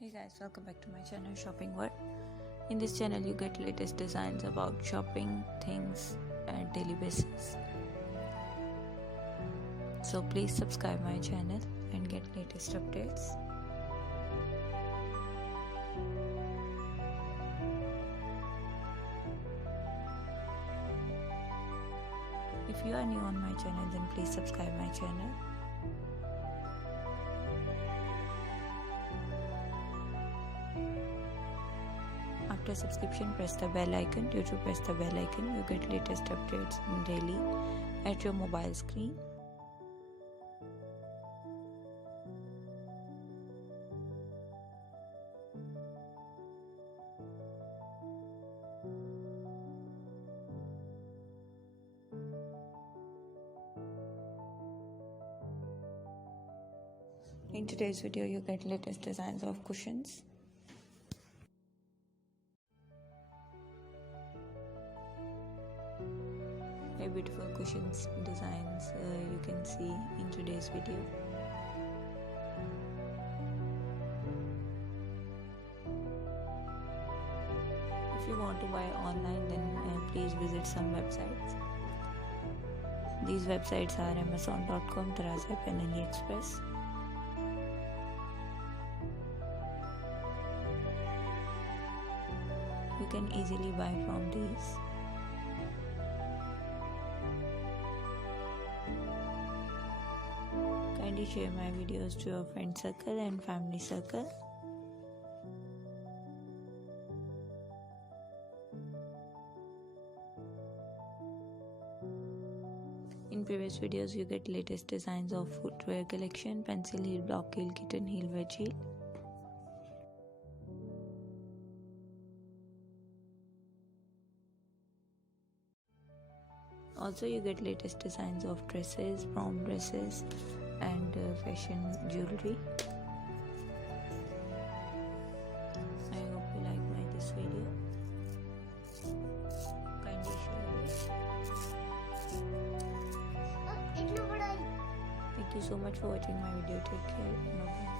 Hey guys, welcome back to my channel Shopping World. In this channel you get latest designs about shopping things at daily basis. So please subscribe my channel and get latest updates. If you are new on my channel, then please subscribe my channel. After subscription, press the bell icon. Due to press the bell icon, you get latest updates daily at your mobile screen. In today's video, you get latest designs of cushions. A beautiful cushions designs you can see in today's video. If you want to buy online, then please visit some websites. These websites are Amazon.com, Taraza, and AliExpress. You can easily buy from these. Kindly share my videos to your friend circle and family circle. In previous videos, you get latest designs of footwear collection, pencil heel, block heel, kitten heel, wedge heel. Also, you get latest designs of dresses, prom dresses, and fashion jewelry. I hope you like this video. Kindly share it. Thank you so much for watching my video. Take care. Bye-bye.